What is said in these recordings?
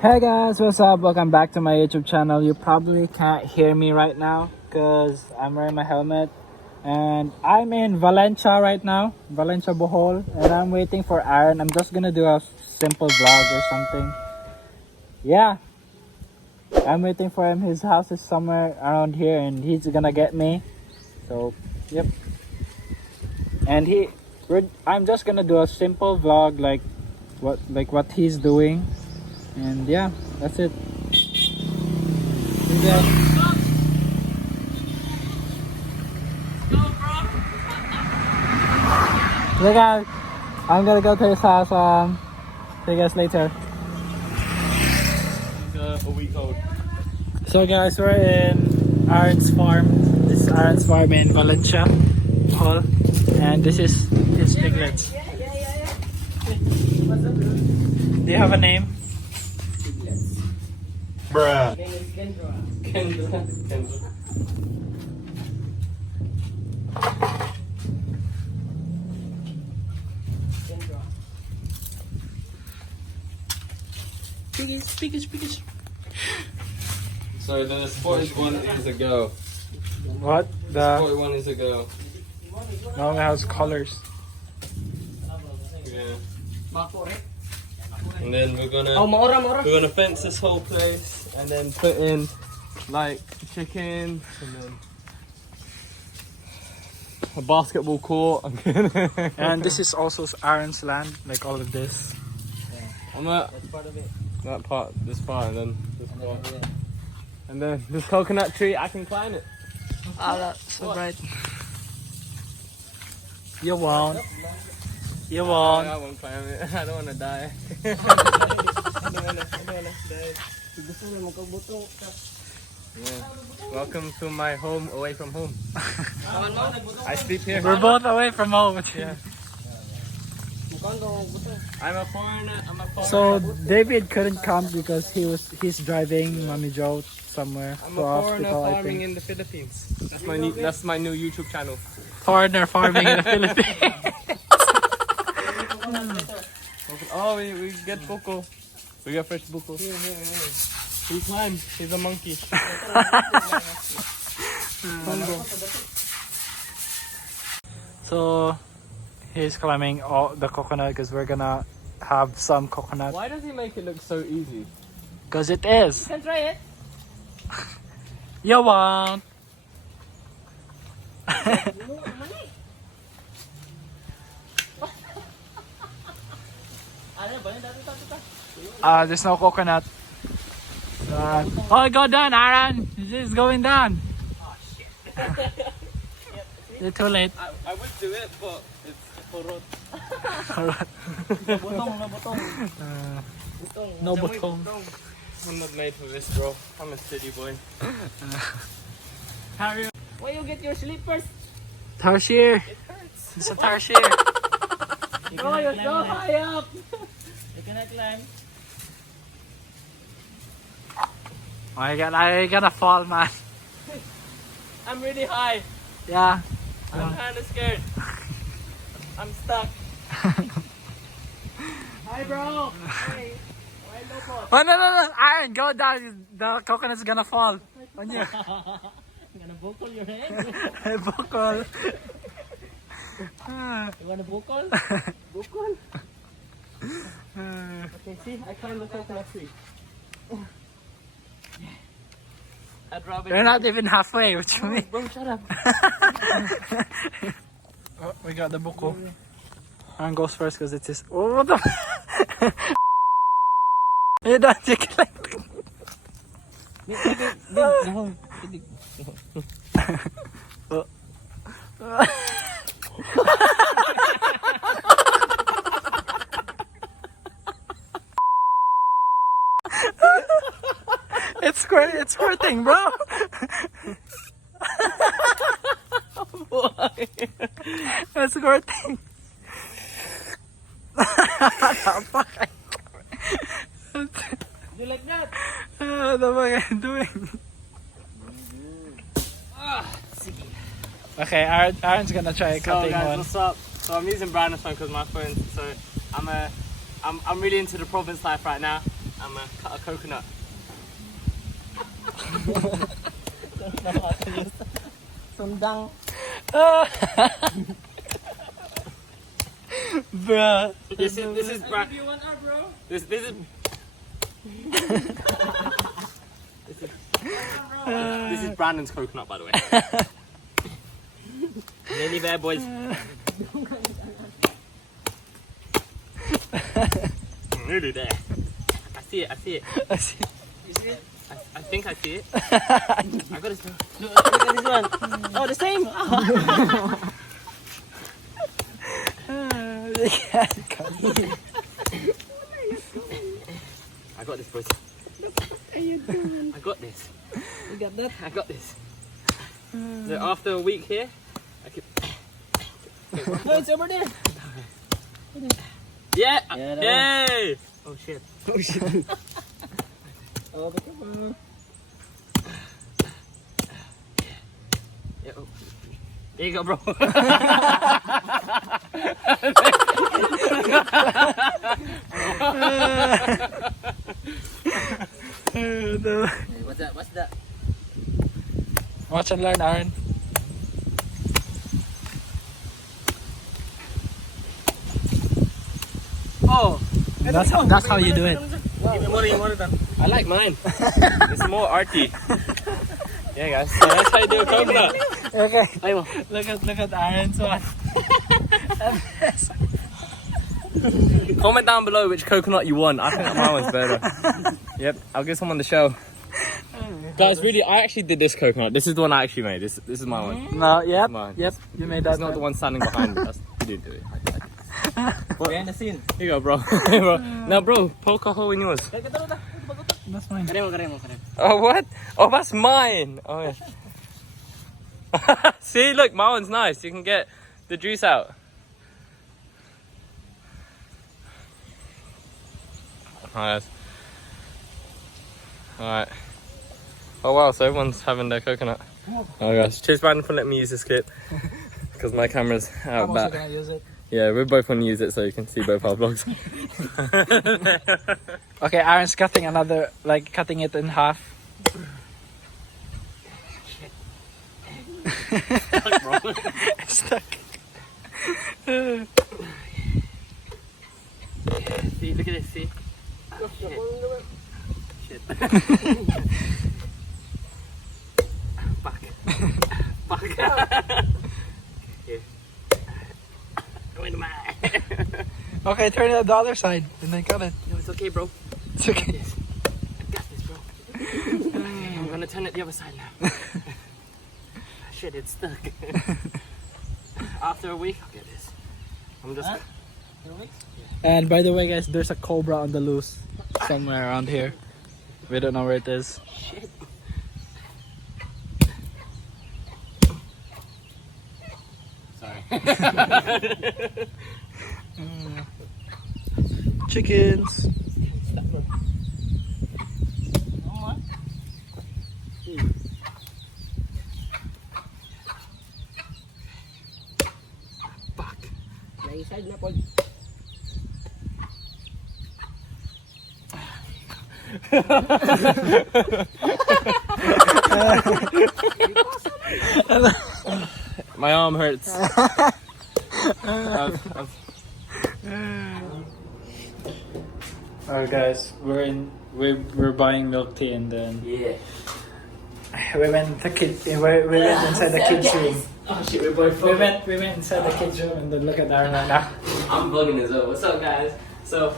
Hey guys, what's up? Welcome back to my YouTube channel. You probably can't hear me right now because I'm wearing my helmet. And I'm in Valencia right now, Valencia, Bohol. And I'm waiting for Aaron. I'm just gonna do a simple vlog or something. Yeah, I'm waiting for him. His house is somewhere around here and he's gonna get me. So, yep. And I'm just gonna do a simple vlog like what he's doing. And yeah, that's it. Yeah. Look out! I'm gonna go to his house. See you guys later. He's a week old. So guys, we're in Aaron's farm. This is Aaron's farm in Valencia, Bohol, and this is his piglets. Do you have a name? Bruh. Kendra. Piggies. So the spotted one is a girl. What? The Spotted one is a girl. no, it has colors. Yeah. And then we're gonna fence this whole place and then put in like chickens and then a basketball court. And this is also Aaron's land, like all of this. That's part of it. That part, this part, and then this part. And then this coconut tree, I can climb it. Oh, that's so bright. You won't. You won't. I won't climb it. I don't wanna die. Yeah. Welcome to my home away from home. I sleep here. We're both away from home. Yeah. I'm a foreigner. So David couldn't come because he's driving Mommy Joe somewhere I'm a for foreigner hospital, I farming think. in the Philippines. That's my new YouTube channel. Foreigner farming in the Philippines. Oh, we get buko. We got fresh buko. He climbs. He's a monkey. So he's climbing all the coconut because we're gonna have some coconut. Why does he make it look so easy? Because it is. You can try it. You won't. There's no coconut. Oh, go down, Aaron. This is going down. Oh shit. You're too late. I would do it, but it's porot. No bottom. I'm not made for this, bro. I'm a city boy. Harry. Why you get your slippers? Tarsier. It hurts. It's a tarsier. Oh, you're so high up. You cannot climb. I gotta fall, man. I'm really high. Yeah. I'm kind of scared. I'm stuck. Hi, bro. Hey. Why no pot? Oh no! Aaron, go down. The coconut's gonna fall on you. I'm gonna buckle your head. Buckle. You wanna buckle? Buckle? Okay, see, I climbed the coconut tree. I'd rather You're not even halfway. What you mean? Bro, shut up. Oh, we got the buko. Aaron goes first because it's his. Oh, what the? You don't take it like. No. It's squirting, bro. It's squirting. You like that? What the fuck are you doing? Okay, Aaron's gonna try cutting guys, one. what's up? So I'm using Brandon's phone because my phone. So I'm really into the province life right now. I'm gonna cut a coconut. Sundang. Bruh. This is I'll give you 1 hour, bro. this is this is Brandon's coconut, by the way. Nearly there, boys. Nearly there. I see it. I see. You see it? I think I see it. I got it. Look at this one. Oh, the same. They can't come. I got this, boys. What are you doing? I got this. You got that? I got this. So after a week here, I could. No, it's over there. Yeah! Yeah, that Yay! Oh shit. Oh shit. Oh, be careful. Yeah, oh. There you go, bro. Hey, what's that? What's that? Watch and learn, Aaron. Oh! That's how you do it. Give me more than. I like mine. It's more arty. Yeah, guys. So that's how you do a coconut. Okay. Ayun. Look at Aaron's one. Comment down below which coconut you want. I think my one's better. Yep, I'll give someone the show. Guys, really, I actually did this coconut. This is the one I actually made. This is my one. No, yep, Mine. yep. You made that. That's not the one standing behind me. You didn't do it. Behind the scene. Here you go, bro. Bro. Now, bro, poke a hole in yours. That's mine. Karemo. Oh, what? Oh, that's mine. Oh, yeah. See, look, my one's nice. You can get the juice out. Alright. Alright. Oh wow, so everyone's having their coconut. Oh gosh. Cheers, Brandon, for letting me use this clip. Because my camera's out I'm back. also gonna use it. Yeah, we're both gonna use it so you can see both our vlogs. Okay, Aaron's cutting another, like cutting it in half. It's stuck. See, look at this, see? Oh, shit. Fuck. Fuck. Here. Go into my eye. Okay, turn it the other side and then cut it. No, it's okay, bro. It's okay. I got this, bro. I'm gonna turn it the other side now. Shit, it's stuck. After a week, I'll get this. I'm just. Huh? And by the way, guys, there's a cobra on the loose somewhere around here. We don't know where it is. Shit. Sorry. Chickens. Fuck. May side na po. My arm hurts. Alright, guys, we're buying milk tea and then Yeah. we went inside the kids room. Oh shit, we're both We went inside the kids room and then look at Aaron right now. I'm vlogging as well. What's up, guys? So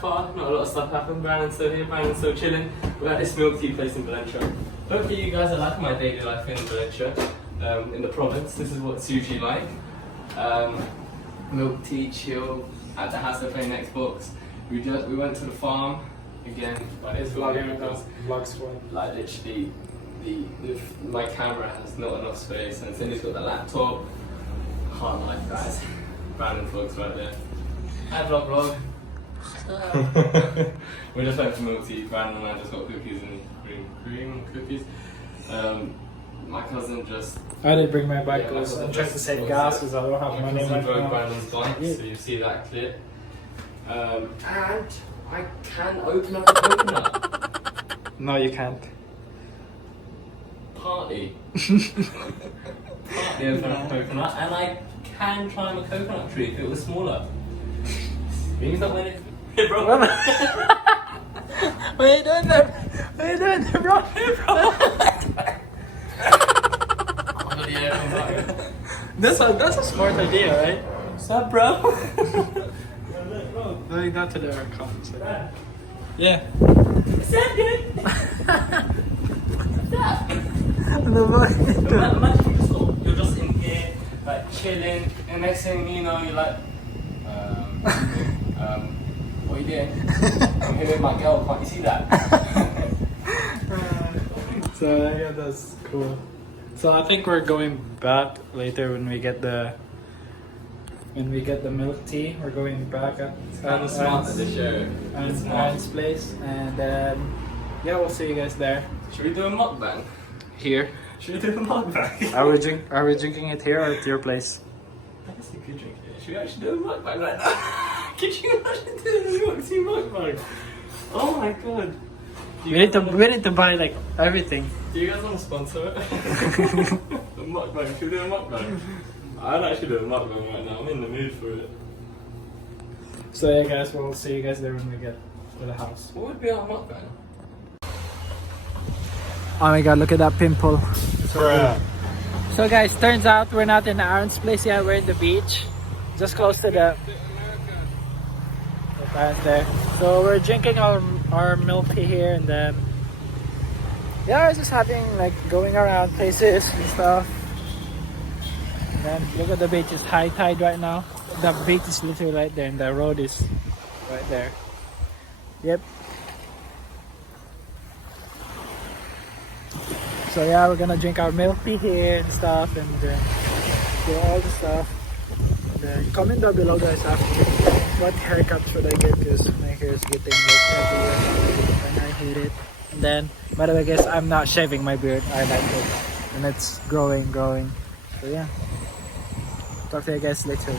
far, not a lot of stuff happened. Brandon's still here, Brandon's still chilling. We're at this milk tea place in Valencia. Hopefully you guys are like my daily life in Valencia, in the province. This is what it's usually like. Milk tea, chill, at the house playing Xbox. We went to the farm again, but it's vlogging because Vlogs for like literally my camera has not enough space and Cindy's got the laptop. Hard life, guys. Brandon vlogs right there. Hi vlog. We just went for milk tea. Brandon and I just got cookies and cream cookies. My cousin just I did bring my bike Yeah, because my I'm cousin trying to just- save gas because I don't have my money cousin right drove now. Brandon's bike, so you see that clip. And I can open up a coconut. No, you can't. Partly. Partly open up a coconut, and I can climb a coconut tree if it was smaller. Means that when it. Hey, bro. What are you doing there? What are you doing there, bro? Hey, bro. Oh, yeah, come back. That's a smart idea, right? What's up, bro? Doing that to their accounts. Yeah. Is that good? Imagine you're just in here, like chilling, and next thing you know, you're like, what are you doing? I'm here with my girl, can't you see that? So yeah, that's cool. So I think we're going back later when we get the milk tea. We're going back at Kind of smart to the show. Aaron's place, and yeah, we'll see you guys there. Should we do a mukbang? Here. Should we do a mukbang? Are we drinking it here or at your place? I guess we could drink it. Should we actually do a mukbang like that? Could you imagine doing a milk tea mukbang? Oh my god. We need to buy like everything. Do you guys want to sponsor it? A mukbang. Should we do a mukbang? I'd actually do a mukbang right now. I'm in the mood for it. So yeah, guys, we'll see you guys there when we get to the house. What would be our mukbang? Oh my god, look at that pimple. So guys, turns out we're not in Aaron's place yet. We're in the beach, just close to the parents there. So we're drinking our milk tea here, and then yeah, we're just having like going around places and stuff. And then look at the beach, it's high tide right now. The beach is literally right there, and the road is right there. Yep. So yeah, we're gonna drink our milk tea here and stuff, and do all the stuff. And comment down below, guys, after what haircut should I get, because my hair is getting like everywhere and I hate it. And then, by the way, guys, I'm not shaving my beard. I like it, and it's growing. So yeah, talk to you guys later.